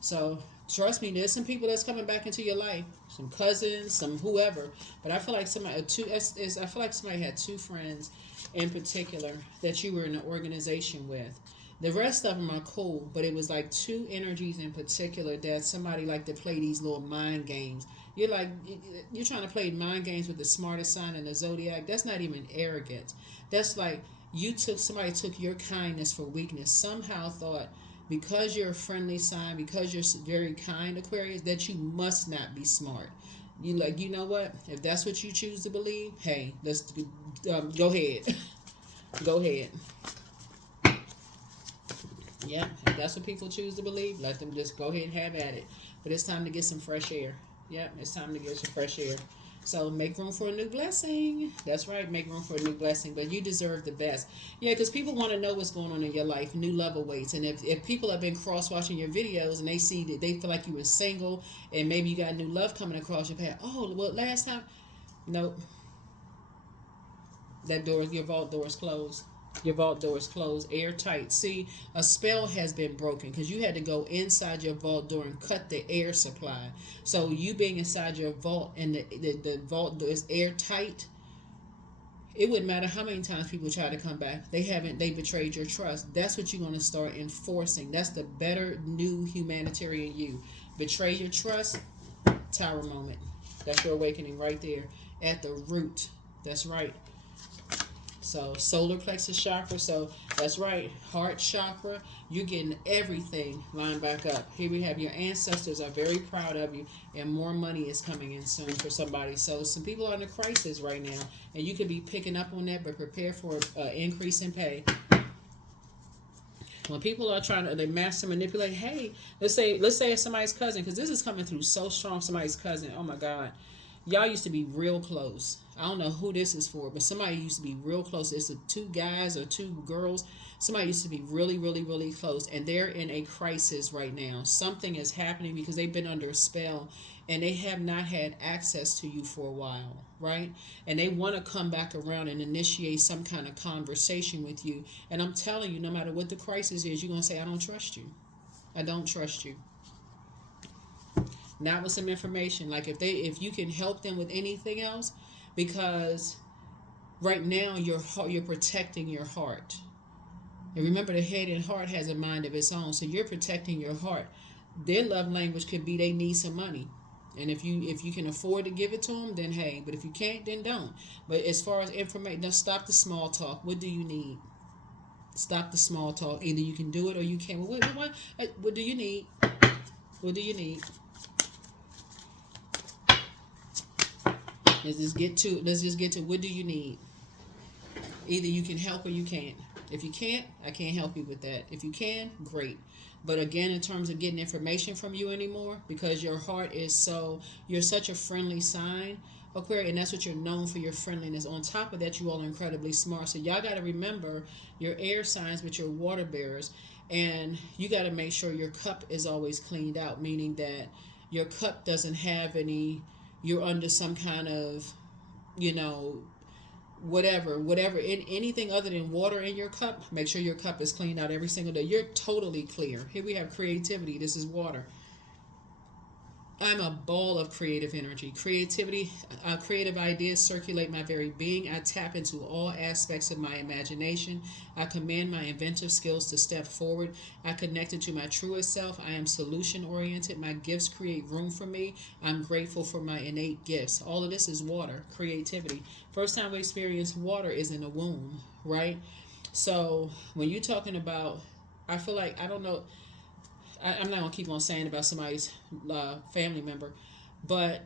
So trust me, there's some people that's coming back into your life, some cousins, some whoever. But I feel like somebody had two friends in particular that you were in an organization with. The rest of them are cool, but it was like two energies in particular that somebody liked to play these little mind games. You're trying to play mind games with the smartest sign in the Zodiac. That's not even arrogance. That's like somebody took your kindness for weakness. Somehow thought because you're a friendly sign, because you're very kind, Aquarius, that you must not be smart. You know what? If that's what you choose to believe, hey, let's go ahead. Go ahead. Yeah, if that's what people choose to believe, let them just go ahead and have at it. But it's time to get some fresh air. Yep, it's time to get some fresh air. So make room for a new blessing. That's right, make room for a new blessing. But you deserve the best. Yeah, because people want to know what's going on in your life, new love awaits. And if people have been cross watching your videos and they see that they feel like you were single and maybe you got new love coming across your path. Oh, well, last time, nope. That door, your vault door is closed. Your vault door is closed, airtight. See, a spell has been broken because you had to go inside your vault door and cut the air supply. So you being inside your vault and the vault door is airtight. It wouldn't matter how many times people try to come back. They betrayed your trust. That's what you're going to start enforcing. That's the better new humanitarian you. Betray your trust, tower moment. That's your awakening right there at the root. That's right. So solar plexus chakra, so that's right, heart chakra, you're getting everything lined back up. Here we have your ancestors are very proud of you, and more money is coming in soon for somebody. So some people are in a crisis right now, and you could be picking up on that, but prepare for an increase in pay. When people are trying to master manipulate, hey, let's say it's somebody's cousin, because this is coming through so strong, somebody's cousin, oh my God. Y'all used to be real close. I don't know who this is for, but somebody used to be real close. It's the two guys or two girls. Somebody used to be really, really, really close, and they're in a crisis right now. Something is happening because they've been under a spell, and they have not had access to you for a while, right? And they want to come back around and initiate some kind of conversation with you. And I'm telling you, no matter what the crisis is, you're going to say, I don't trust you. I don't trust you. Not with some information, like if you can help them with anything else, because right now you're protecting your heart. And remember, the head and heart has a mind of its own, so you're protecting your heart. Their love language could be they need some money, and if you can afford to give it to them, then hey. But if you can't, then don't. But as far as information, now stop the small talk. What do you need? Stop the small talk. Either you can do it or you can't. What do you need? What do you need? Let's just get to what do you need? Either you can help or you can't. If you can't, I can't help you with that. If you can, great. But again, in terms of getting information from you anymore, because your heart is you're such a friendly sign, Aquarius, and that's what you're known for, your friendliness. On top of that, you all are incredibly smart. So y'all got to remember your air signs, but your water bearers, and you got to make sure your cup is always cleaned out, meaning that your cup doesn't have any, you're under some kind of, whatever, in anything other than water in your cup, make sure your cup is cleaned out every single day. You're totally clear. Here we have creativity. This is water. I'm a ball of creative energy. Creativity, creative ideas circulate my very being. I tap into all aspects of my imagination. I command my inventive skills to step forward. I connected to my truest self. I am solution oriented. My gifts create room for me. I'm grateful for my innate gifts. All of this is water, creativity. First time we experience water is in the womb, right? So when you're talking about, I feel like, I don't know, I'm not going to keep on saying about somebody's family member, but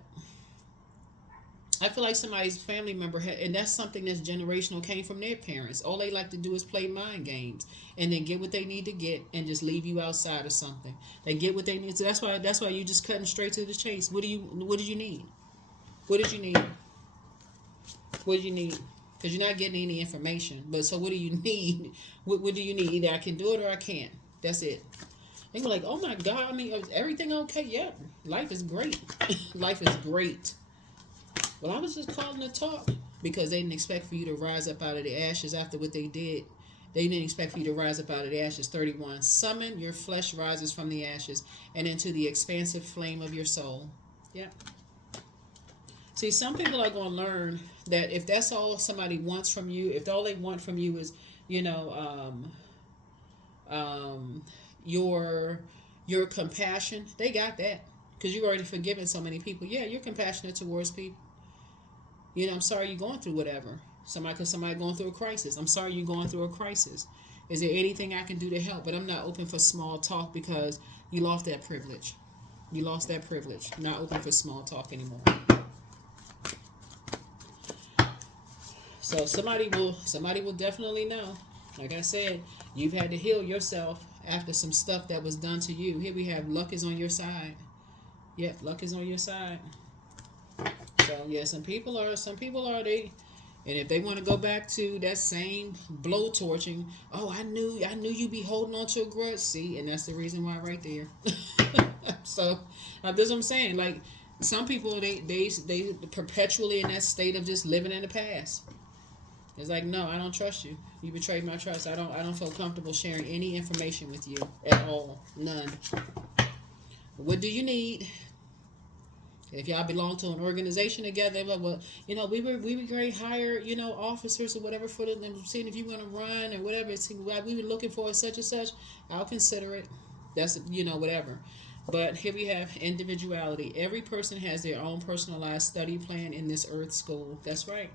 I feel like somebody's family member, and that's something that's generational, came from their parents. All they like to do is play mind games and then get what they need to get and just leave you outside of something. They get what they need. So that's why you just cutting straight to the chase. What did you need? What did you need? What did you need? Because you're not getting any information. But so what do you need? What do you need? Either I can do it or I can't. That's it. They were like, oh my God, I mean, is everything okay? Yeah, life is great. Life is great. Well, I was just calling to talk because they didn't expect for you to rise up out of the ashes after what they did. They didn't expect for you to rise up out of the ashes. 31. Summon your flesh rises from the ashes and into the expansive flame of your soul. Yeah. See, some people are going to learn that if that's all somebody wants from you, if all they want from you is, your compassion, they got that because you've already forgiven so many people. Yeah, you're compassionate towards people. I'm sorry you're going through whatever. Somebody going through a crisis. I'm sorry you're going through a crisis. Is there anything I can do to help? But I'm not open for small talk because you lost that privilege. You lost that privilege. Not open for small talk anymore. So somebody will definitely know. Like I said, you've had to heal yourself after some stuff that was done to you. Here we have luck is on your side. Yep, luck is on your side. So yeah, some people are they, and if they want to go back to that same blow torching, oh, I knew you be holding on to a grudge. See, and that's the reason why right there. So that's what I'm saying. Like some people, they perpetually in that state of just living in the past. It's like, no, I don't trust you. You betrayed my trust. I don't feel comfortable sharing any information with you at all. None. What do you need? If y'all belong to an organization together, like, well, we were great hire, officers or whatever for them, seeing if you want to run or whatever. See what we were looking for such and such. I'll consider it. That's whatever. But here we have individuality. Every person has their own personalized study plan in this Earth school. That's right.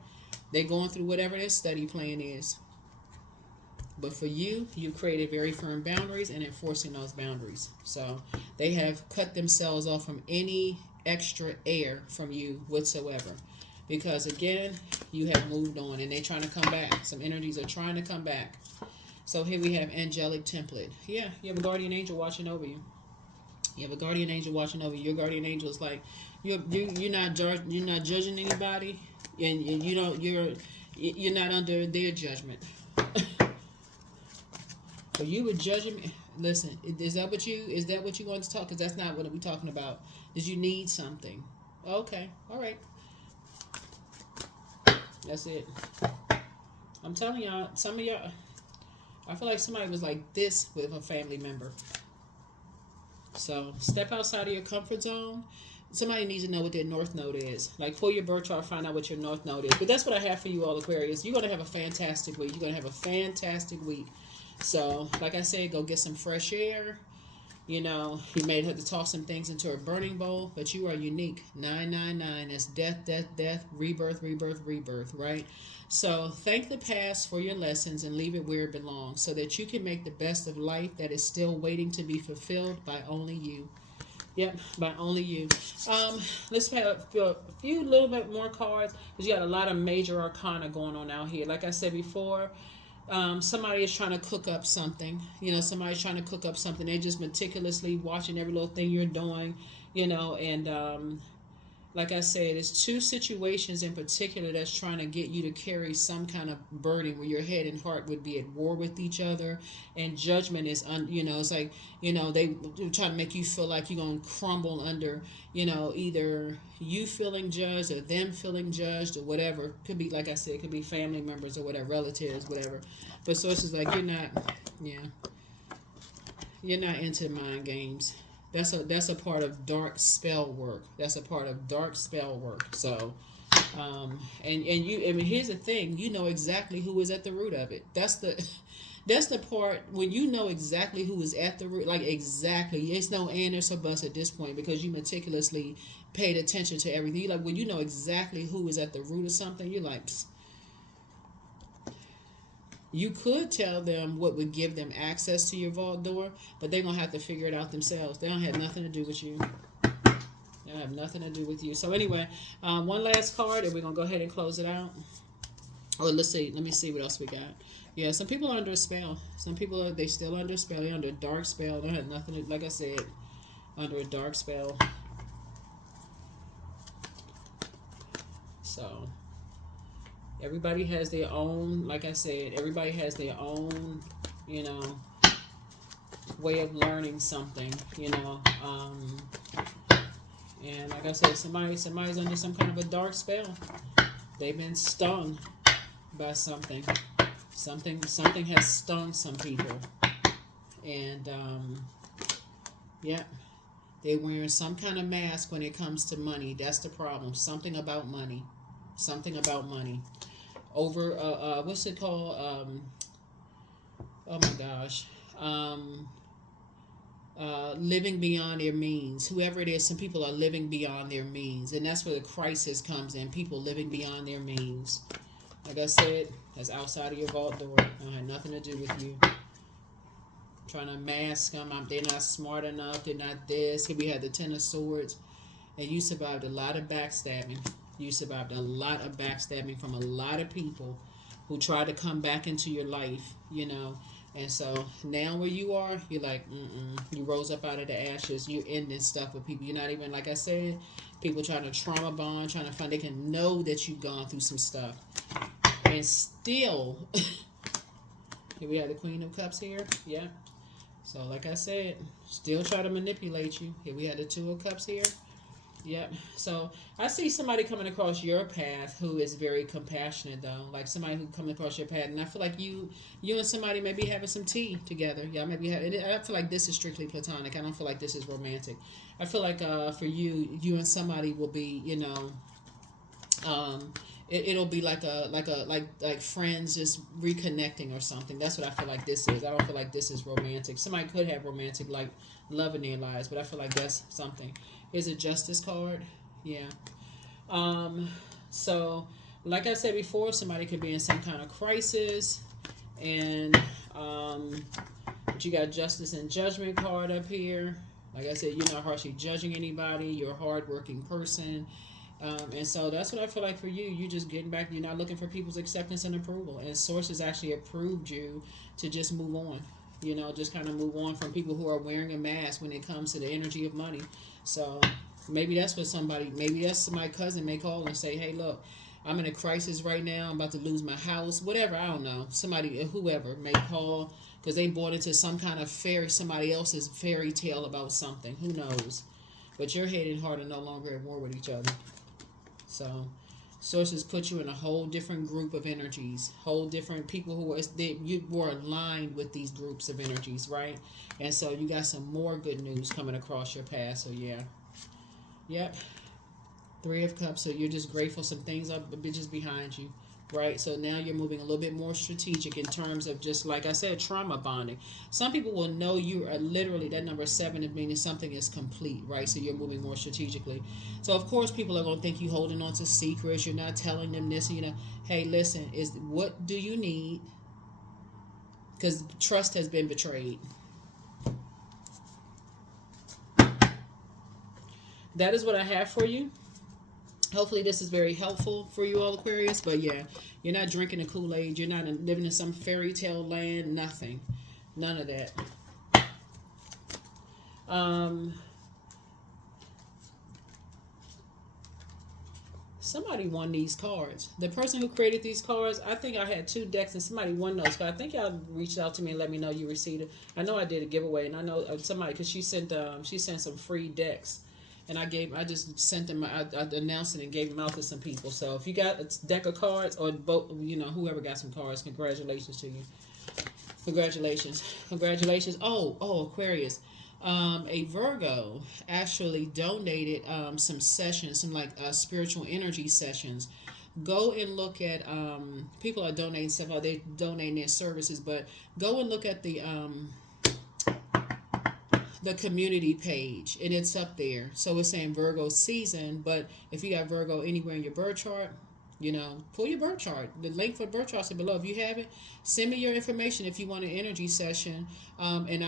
They're going through whatever their study plan is. But for you, you created very firm boundaries and enforcing those boundaries. So they have cut themselves off from any extra air from you whatsoever. Because again, you have moved on and they're trying to come back. Some energies are trying to come back. So here we have angelic template. Yeah, you have a guardian angel watching over you. You have a guardian angel watching over you. Your guardian angel is like you're not judging anybody, and you're not under their judgment. So you were judging me. Listen, is that what you want to talk? Because that's not what we're talking about. Did you need something? Okay, all right. That's it. I'm telling y'all, some of y'all, I feel like somebody was like this with a family member. So step outside of your comfort zone. Somebody needs to know what their north node is. Like pull your birth chart, find out what your north node is. But that's what I have for you all, Aquarius. You're going to have a fantastic week. You're going to have a fantastic week. So, like I said, go get some fresh air. You may have to toss some things into a burning bowl, but you are unique. 999. That's death, death, death, rebirth, rebirth, rebirth, right? So thank the past for your lessons and leave it where it belongs so that you can make the best of life that is still waiting to be fulfilled by only you. Yep, by only you. Let's have a few little bit more cards because you got a lot of major arcana going on out here. Like I said before, somebody is trying to cook up something. Somebody's trying to cook up something. They're just meticulously watching every little thing you're doing, and like I said, it's two situations in particular that's trying to get you to carry some kind of burden where your head and heart would be at war with each other, and judgment is, it's like, they're trying to make you feel like you're going to crumble under, either you feeling judged or them feeling judged or whatever. Could be, like I said, it could be family members or whatever, relatives, whatever. But so it's just like, you're not into mind games. That's a part of dark spell work. That's a part of dark spell work. So, and here's the thing. You know exactly who is at the root of it. That's the part when you know exactly who is at the root. Like exactly, it's no ands or buts at this point because you meticulously paid attention to everything. Like when you know exactly who is at the root of something, you're like. Psst. You could tell them what would give them access to your vault door, but they're going to have to figure it out themselves. They don't have nothing to do with you. They don't have nothing to do with you. So anyway, one last card, and we're going to go ahead and close it out. Oh, let's see. Let me see what else we got. Yeah, some people are under a spell. Some people they still under a spell. They're under a dark spell. They don't have nothing to, like I said, under a dark spell. So... everybody has their own, like I said, everybody has their own, way of learning something, and like I said, somebody's under some kind of a dark spell. They've been stung by something. Something has stung some people. And, they're wearing some kind of mask when it comes to money. That's the problem. Something about money. Over what's it called? Oh my gosh. Living beyond their means. Whoever it is, some people are living beyond their means, and that's where the crisis comes in. People living beyond their means. Like I said, that's outside of your vault door. It don't have nothing to do with you. Trying to mask them. They're not smart enough. They're not this. Here we had the Ten of Swords, and you survived a lot of backstabbing. You survived a lot of backstabbing from a lot of people who tried to come back into your life, you know. And so now where you are, you're like, you rose up out of the ashes. You're ending stuff with people. You're not even, like I said, people trying to trauma bond, trying to find, they can know that you've gone through some stuff. And still, here we have the Queen of Cups here. Yeah. So like I said, still try to manipulate you. Here we have the Two of Cups here. Yep. So I see somebody coming across your path who is very compassionate, though. Like somebody who coming across your path, and I feel like you and somebody may be having some tea together. Y'all maybe have. I feel like this is strictly platonic. I don't feel like this is romantic. I feel like for you and somebody will be, you know, it'll be like friends just reconnecting or something. That's what I feel like this is. I don't feel like this is romantic. Somebody could have romantic like love in their lives, but I feel like that's something. Here's a Justice card. Yeah. So like I said before, somebody could be in some kind of crisis, and but you got Justice and Judgment card up here. Like I said, you're not harshly judging anybody. You're a hardworking person. And so that's what I feel like for you. You just getting back. You're not looking for people's acceptance and approval. And sources actually approved you to just move on. You know, just kind of move on from people who are wearing a mask when it comes to the energy of money. So maybe that's what maybe that's my cousin may call and say, hey, look, I'm in a crisis right now. I'm about to lose my house. Whatever, I don't know. Somebody, whoever may call because they bought into some kind of somebody else's fairy tale about something. Who knows? But your head and heart are no longer at war with each other. So sources put you in a whole different group of energies, whole different people you were aligned with these groups of energies, right? And so you got some more good news coming across your path. So yeah, yep. Three of Cups. So you're just grateful. Some things are just behind you, right? So now you're moving a little bit more strategic in terms of just like I said, trauma bonding. Some people will know you are literally that number 7, meaning something is complete, right? So you're moving more strategically. So of course people are going to think you holding on to secrets. You're not telling them this. You know, hey, listen, what do you need? Because trust has been betrayed. That is what I have for you. Hopefully this is very helpful for you all, Aquarius. But yeah, you're not drinking the Kool-Aid. You're not living in some fairy tale land. Nothing. None of that. Somebody won these cards. The person who created these cards, I think I had 2 decks and somebody won those. I think y'all reached out to me and let me know you received it. I know I did a giveaway, and I know somebody, because she sent some free decks. And I just sent them, I announced it and gave them out to some people. So if you got a deck of cards, or both, you know, whoever got some cards, congratulations to you. Congratulations. Oh, Aquarius. A Virgo actually donated some sessions, some like spiritual energy sessions. Go and look at, people are donating stuff, they're donating their services, but go and look at the community page, and it's up there. So it's saying Virgo season, but if you got Virgo anywhere in your birth chart, you know, pull your birth chart. The link for the birth chart is below. If you have it, send me your information if you want an energy session, and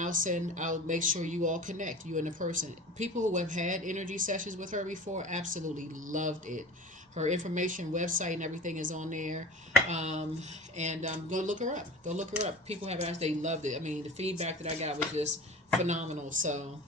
I'll make sure you all connect, you and the person. People who have had energy sessions with her before absolutely loved it. Her information, website, and everything is on there. And go look her up. Go look her up. People have asked, they loved it. I mean, the feedback that I got was just phenomenal. So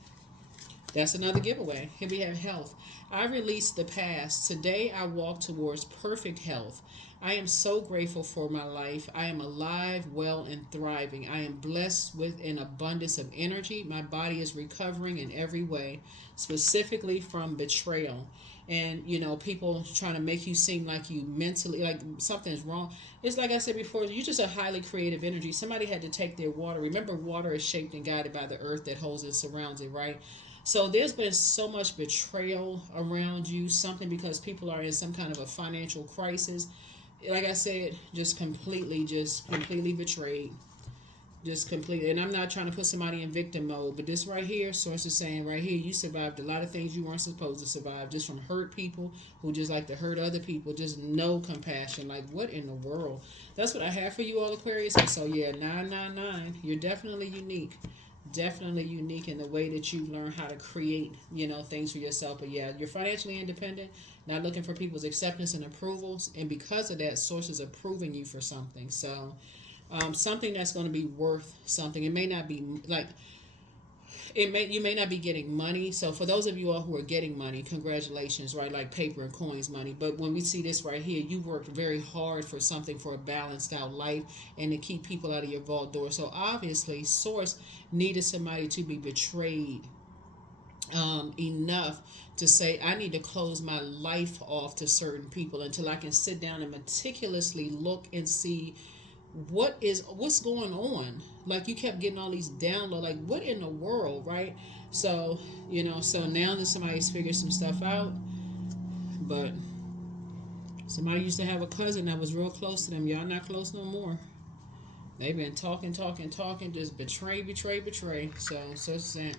that's another giveaway. Here we have health. I release the past. Today I walk towards perfect health. I am so grateful for my life. I am alive, well, and thriving. I am blessed with an abundance of energy. My body is recovering in every way, specifically from betrayal. And, you know, people trying to make you seem like you mentally, like something's wrong. It's like I said before, you're just a highly creative energy. Somebody had to take their water. Remember, water is shaped and guided by the earth that holds and surrounds it, right? So there's been so much betrayal around you, something because people are in some kind of a financial crisis. Like I said, just completely betrayed. Just completely. And I'm not trying to put somebody in victim mode, but this right here, source is saying right here, you survived a lot of things you weren't supposed to survive, just from hurt people who just like to hurt other people, just no compassion. Like, what in the world? That's what I have for you all, Aquarius. And so yeah, 999, you're definitely unique. definitely unique in the way that you learn how to create, things for yourself. But yeah, you're financially independent, not looking for people's acceptance and approvals, and because of that, source is approving you for something. So something that's going to be worth something. It may not be like you may not be getting money. So for those of you all who are getting money, congratulations, right? Like paper and coins money. But when we see this right here, you worked very hard for something, for a balanced out life, and to keep people out of your vault door. So obviously source needed somebody to be betrayed enough to say, I need to close my life off to certain people until I can sit down and meticulously look and see what's going on. Like, you kept getting all these downloads, like, what in the world, right? So so now that somebody's figured some stuff out. But somebody used to have a cousin that was real close to them. Y'all not close no more. They've been talking, just betray. So saying,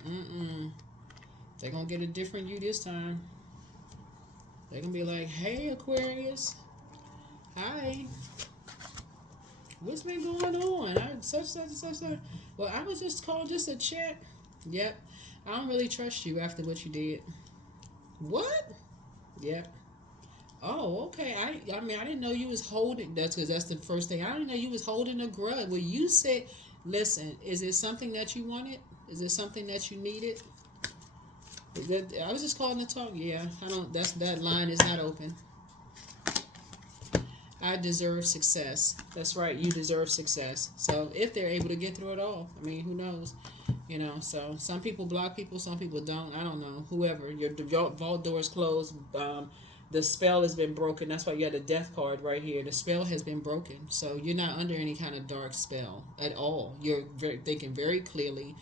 they're gonna get a different you this time. They're gonna be like, hey, Aquarius, hi, what's been going on? Such. Well, I was just calling just a chat. Yep. I don't really trust you after what you did. What? Yep. Oh, okay. I mean, I didn't know you was holding. That's because that's the first thing. I didn't know you was holding a grudge. Well, you said, listen, is it something that you wanted? Is it something that you needed? I was just calling to talk. Yeah, I don't. That line is not open. I deserve success. That's right. You deserve success. So if they're able to get through it all, I mean, who knows? So some people block people, some people don't. I don't know. Whoever, your vault door is closed. The spell has been broken. That's why you had the death card right here. The spell has been broken. So you're not under any kind of dark spell at all. You're thinking very clearly.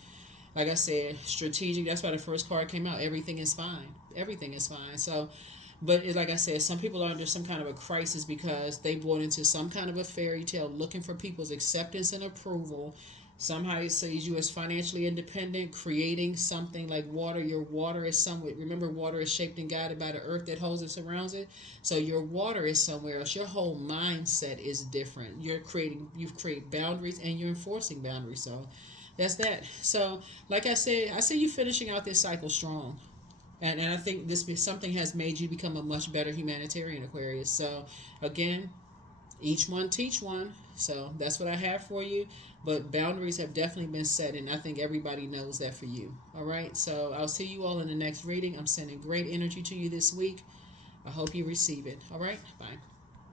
Like I said, strategic. That's why the first card came out. Everything is fine. Everything is fine. So, but like I said, some people are under some kind of a crisis because they bought into some kind of a fairy tale, looking for people's acceptance and approval. Somehow it sees you as financially independent, creating something like water. Your water is somewhere. Remember, water is shaped and guided by the earth that holds and surrounds it. So your water is somewhere else. Your whole mindset is different. You've created boundaries and you're enforcing boundaries. So that's that. So, like I said, I see you finishing out this cycle strong. And I think something has made you become a much better humanitarian, Aquarius. So, again, each one teach one. So that's what I have for you. But boundaries have definitely been set, and I think everybody knows that for you. All right. So I'll see you all in the next reading. I'm sending great energy to you this week. I hope you receive it. All right. Bye.